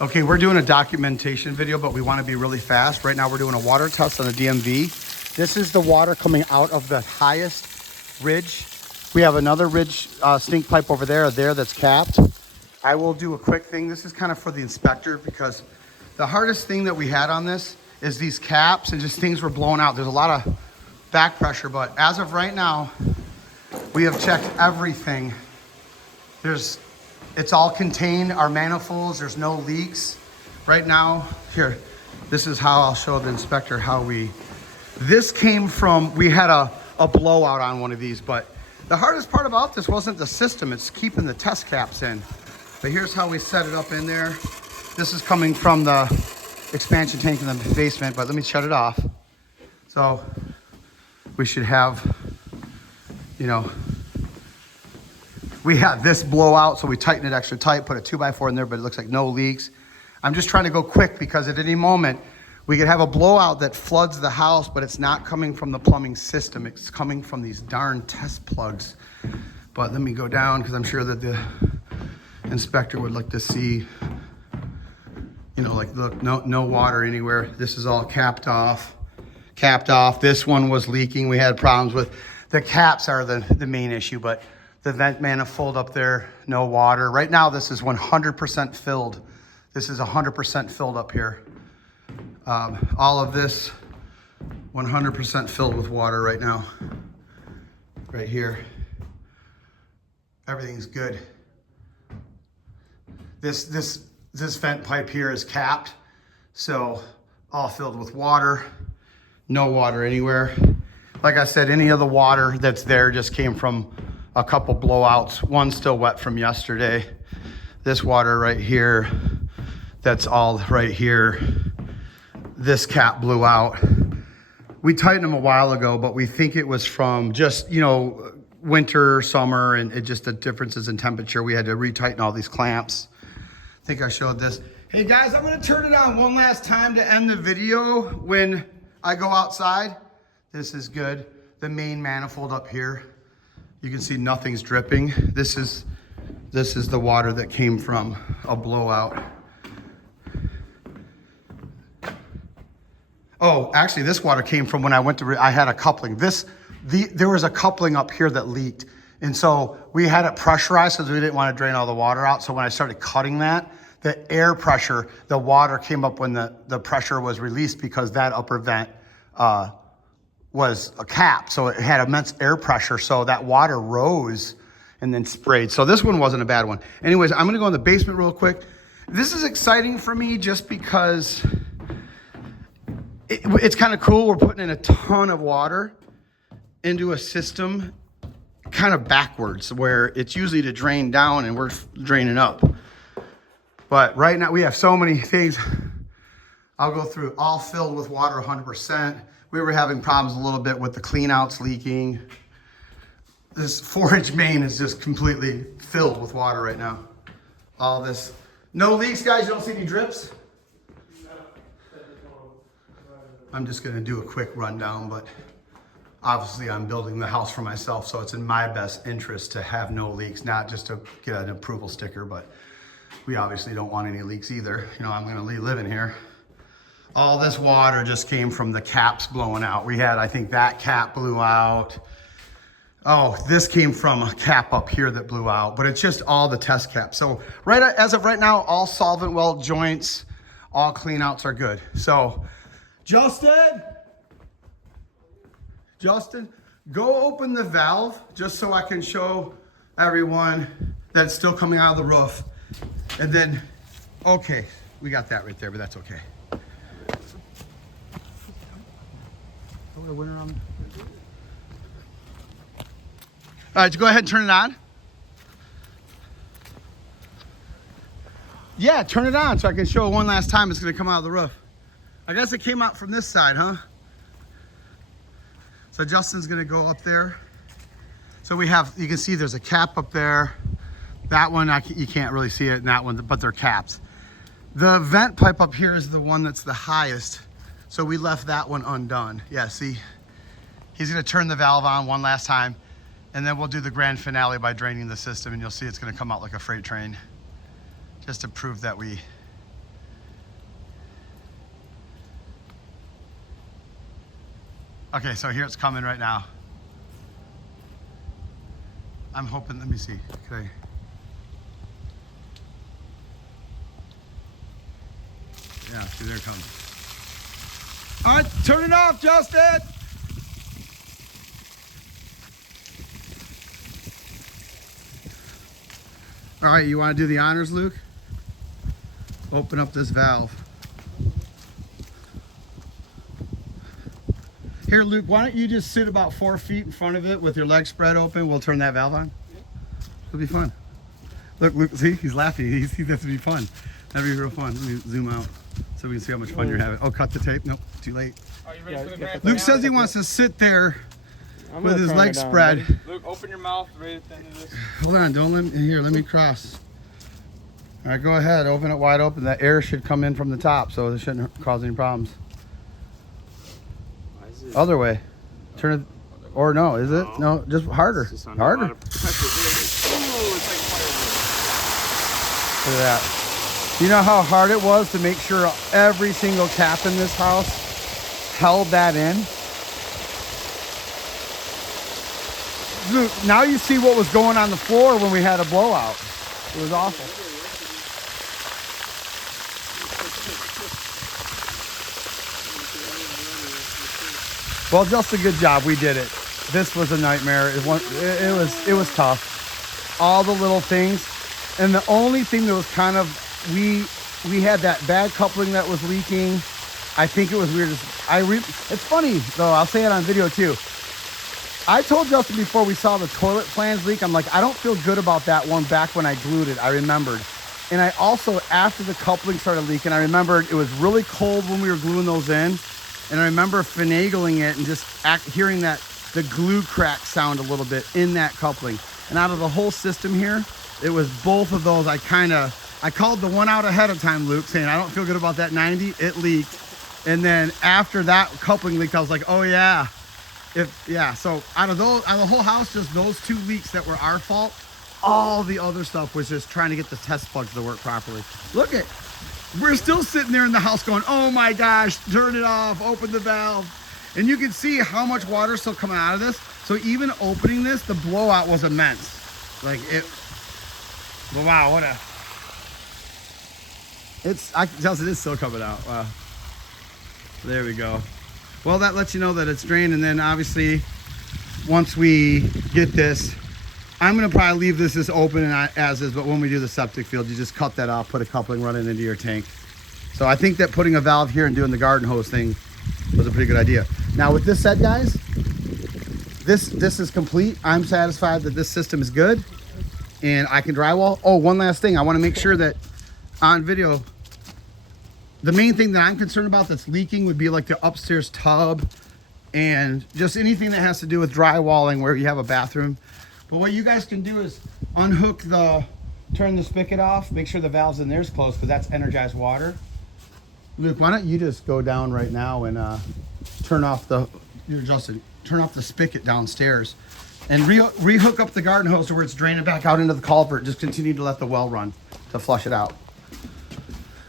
Okay, we're doing a documentation video, but we want to be really fast. Right now we're doing a water test on the DMV. This is the water coming out of the highest ridge. We have another ridge stink pipe over there that's capped. I will do a quick thing. This is kind of for the inspector because the hardest thing that we had on this is these caps and just things were blown out. There's a lot of back pressure, but as of right now, we have checked everything. It's all contained, our manifolds, there's no leaks. Right now, here, this is how I'll show the inspector this came from, we had a blowout on one of these, but the hardest part about this wasn't the system, it's keeping the test caps in. But here's how we set it up in there. This is coming from the expansion tank in the basement, but let me shut it off. So we should have, we had this blowout, so we tightened it extra tight, put a 2x4 in there, but it looks like no leaks. I'm just trying to go quick because at any moment, we could have a blowout that floods the house, but it's not coming from the plumbing system. It's coming from these darn test plugs. But let me go down because I'm sure that the inspector would like to see, look, no water anywhere. This is all capped off. This one was leaking. We had problems with the caps are the main issue, but the vent manifold up there, no water. Right now, this is 100% filled. This is 100% filled up here. All of this, 100% filled with water right now. Right here. Everything's good. This vent pipe here is capped, so all filled with water. No water anywhere. Like I said, any of the water that's there just came from a couple blowouts. One's still wet from yesterday. This water right here, that's all right here. This cap blew out. We tightened them a while ago, but we think it was from just, winter, summer, and it just the differences in temperature. We had to retighten all these clamps. I think I showed this. Hey guys, I'm gonna turn it on one last time to end the video when I go outside. This is good. The main manifold up here. You can see nothing's dripping. This is the water that came from a blowout. Oh, actually this water came from when I went to, I had a coupling. There was a coupling up here that leaked. And so we had it pressurized because we didn't want to drain all the water out. So when I started cutting that, the air pressure, the water came up when the pressure was released because that upper vent was a cap. So it had immense air pressure. So that water rose and then sprayed. So this one wasn't a bad one. Anyways, I'm gonna go in the basement real quick. This is exciting for me just because it's kind of cool. We're putting in a ton of water into a system kind of backwards where it's usually to drain down and we're draining up. But right now we have so many things. I'll go through all filled with water 100%. We were having problems a little bit with the clean outs leaking. This 4-inch main is just completely filled with water right now. All this. No leaks, guys? You don't see any drips? I'm just gonna do a quick rundown, but obviously I'm building the house for myself, so it's in my best interest to have no leaks, not just to get an approval sticker, but we obviously don't want any leaks either. I'm gonna live in here. All this water just came from the caps blowing out. We had, I think that cap blew out. Oh, this came from a cap up here that blew out, but it's just all the test caps. So as of right now, all solvent weld joints, all clean outs are good. So Justin, go open the valve just so I can show everyone that it's still coming out of the roof. And then, okay, we got that right there, but that's okay. All right, go ahead and turn it on. Yeah, turn it on so I can show it one last time. It's gonna come out of the roof. I guess it came out from this side, huh? So Justin's gonna go up there. So you can see there's a cap up there. That one, you can't really see it in that one, but they're caps. The vent pipe up here is the one that's the highest. So we left that one undone. Yeah, see, he's gonna turn the valve on one last time, and then we'll do the grand finale by draining the system, and you'll see it's gonna come out like a freight train, just to prove that we Okay, so here it's coming right now. I'm hoping, let me see. Okay. Yeah, see, there it comes. All right, turn it off, Justin. All right, you want to do the honors, Luke? Open up this valve. Here, Luke, why don't you just sit about 4 feet in front of it with your legs spread open? We'll turn that valve on. It'll be fun. Look, Luke, see, he's laughing. He thinks this would be fun. That'd be real fun. Let me zoom out so we can see how much fun you're having. Oh, cut the tape. Nope, too late. Are you ready for the grand Luke finale? says he wants to sit there with his legs spread. Luke, open your mouth right at the end of this. Hold on, don't let me, here, let me cross. All right, go ahead, open it wide open. That air should come in from the top, so it shouldn't cause any problems. Other way. Turn it, or no, is it? No, just harder. Harder. Look at that. You know how hard it was to make sure every single cap in this house held that in? Look, now you see what was going on the floor when we had a blowout. It was awful. Well, just a good job. We did it. This was a nightmare. It was tough. All the little things, and the only thing that was kind of we had that bad coupling that was leaking. I think it was weird. It's funny though. I'll say it on video too. I told Justin before we saw the toilet flange leak, I'm like, I don't feel good about that one back when I glued it. I remembered. And I also, after the coupling started leaking, I remembered it was really cold when we were gluing those in. And I remember finagling it and just hearing that the glue crack sound a little bit in that coupling. And out of the whole system here, it was both of those. I called the one out ahead of time, Luke, saying, I don't feel good about that 90. It leaked. And then after that coupling leaked, I was like, oh yeah. So out of the whole house, just those two leaks that were our fault, all the other stuff was just trying to get the test plugs to work properly. Look at, we're still sitting there in the house going, oh my gosh, turn it off, open the valve. And you can see how much water is still coming out of this. So even opening this, the blowout was immense. Like it, wow, what a, I can tell it is still coming out. Wow. There we go. Well, that lets you know that it's drained. And then obviously, once we get this, I'm gonna probably leave this as open and as is, but when we do the septic field, you just cut that off, put a coupling running into your tank. So I think that putting a valve here and doing the garden hose thing was a pretty good idea. Now with this set, guys, this is complete. I'm satisfied that this system is good and I can drywall. Oh, one last thing. I wanna make sure that on video, the main thing that I'm concerned about that's leaking would be like the upstairs tub and just anything that has to do with drywalling where you have a bathroom. But what you guys can do is unhook turn the spigot off, make sure the valve's in there is closed because that's energized water. Luke, why don't you just go down right now and turn off the spigot downstairs and rehook up the garden hose to where it's draining back out into the culvert. Just continue to let the well run to flush it out.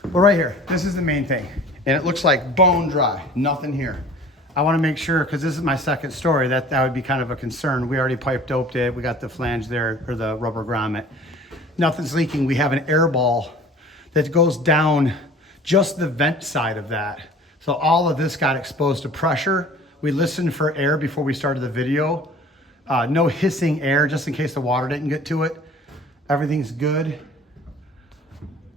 Well, right here, this is the main thing. And it looks like bone dry, nothing here. I wanna make sure, because this is my second story, that would be kind of a concern. We already pipe doped it. We got the flange there, or the rubber grommet. Nothing's leaking. We have an air ball that goes down just the vent side of that. So all of this got exposed to pressure. We listened for air before we started the video. No hissing air, just in case the water didn't get to it. Everything's good.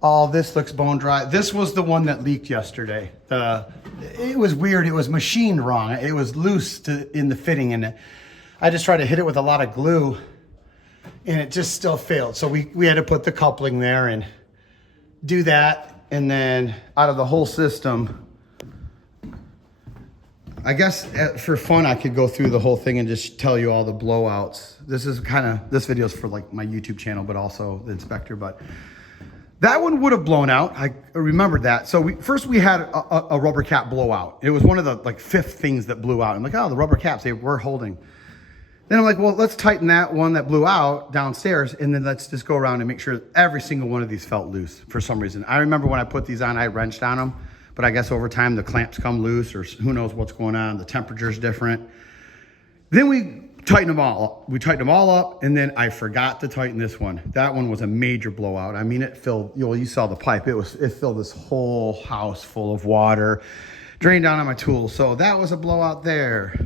All this looks bone dry. This was the one that leaked yesterday. It was weird. It was machined wrong. It was loose in the fitting, and I just tried to hit it with a lot of glue, and it just still failed. So we had to put the coupling there and do that, and then out of the whole system, I guess for fun, I could go through the whole thing and just tell you all the blowouts. This video is for like my YouTube channel, but also the inspector, but that one would have blown out. I remembered that. So first we had a rubber cap blowout. It was one of the like 5th things that blew out. I'm like, oh, the rubber caps, they were holding. Then I'm like, well, let's tighten that one that blew out downstairs, and then let's just go around and make sure every single one of these felt loose for some reason. I remember when I put these on, I wrenched on them, but I guess over time the clamps come loose, or who knows what's going on. The temperature's different. Then we tightened them all up. We tightened them all up, and then I forgot to tighten this one. That one was a major blowout. I mean, it filled, you saw the pipe. It filled this whole house full of water, drained down on my tools. So that was a blowout there.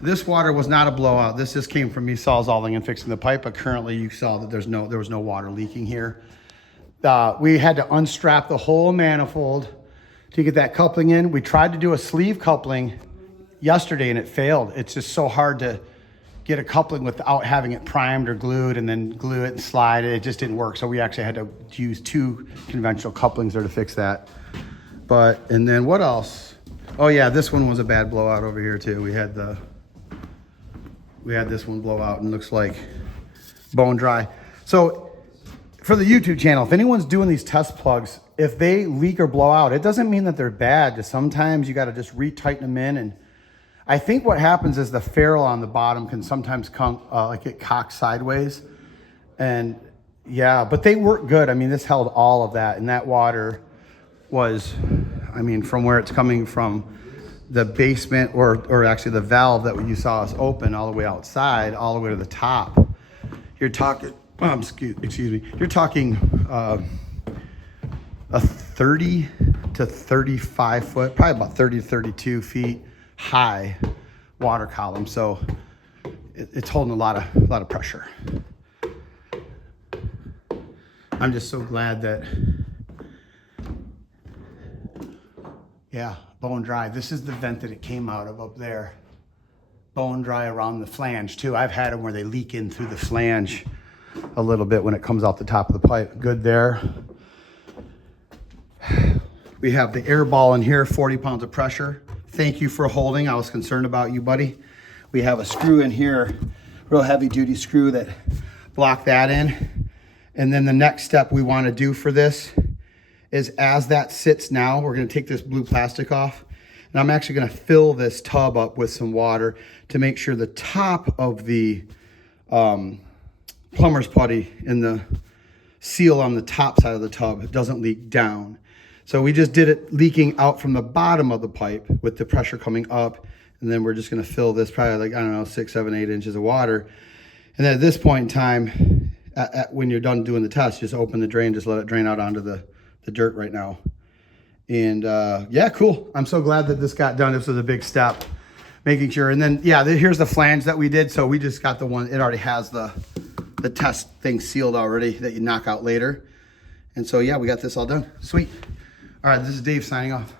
This water was not a blowout. This just came from me sawzalling and fixing the pipe, but currently you saw that there was no water leaking here. We had to unstrap the whole manifold to get that coupling in. We tried to do a sleeve coupling yesterday and it failed. It's just so hard to get a coupling without having it primed or glued and then glue it and slide it. It just didn't work. So we actually had to use 2 conventional couplings there to fix that. And then what else? Oh yeah, this one was a bad blowout over here too. We had this one blow out and looks like bone dry. So for the YouTube channel, if anyone's doing these test plugs, if they leak or blow out, it doesn't mean that they're bad. Just sometimes you got to just retighten them in. And I think what happens is the ferrule on the bottom can sometimes come like it cocks sideways. And yeah, but they work good. I mean, this held all of that, and that water was, I mean, from where it's coming from, the basement or actually the valve that you saw us open all the way outside, all the way to the top. You're talking, excuse me, you're talking a 30 to 35 foot, probably about 30 to 32 feet high water column. So it's holding a lot of pressure. I'm just so glad that, yeah, bone dry. This is the vent that it came out of up there. Bone dry around the flange too. I've had them where they leak in through the flange a little bit when it comes out the top of the pipe. Good there. We have the air ball in here, 40 pounds of pressure. Thank you for holding. I was concerned about you, buddy. We have a screw in here, real heavy duty screw that block that in. And then the next step we want to do for this is, as that sits now, we're going to take this blue plastic off, and I'm actually going to fill this tub up with some water to make sure the top of the plumber's putty and the seal on the top side of the tub doesn't leak down. So we just did it leaking out from the bottom of the pipe with the pressure coming up, and then we're just going to fill this probably like, I don't know, 6, 7, 8 inches of water. And then at this point in time, when you're done doing the test, just open the drain, just let it drain out onto the dirt right now. And yeah, cool. I'm so glad that this got done. This was a big step, making sure. And then, yeah, here's the flange that we did. So we just got the one, it already has the test thing sealed already that you knock out later. And so, yeah, we got this all done. Sweet. All right, this is Dave signing off.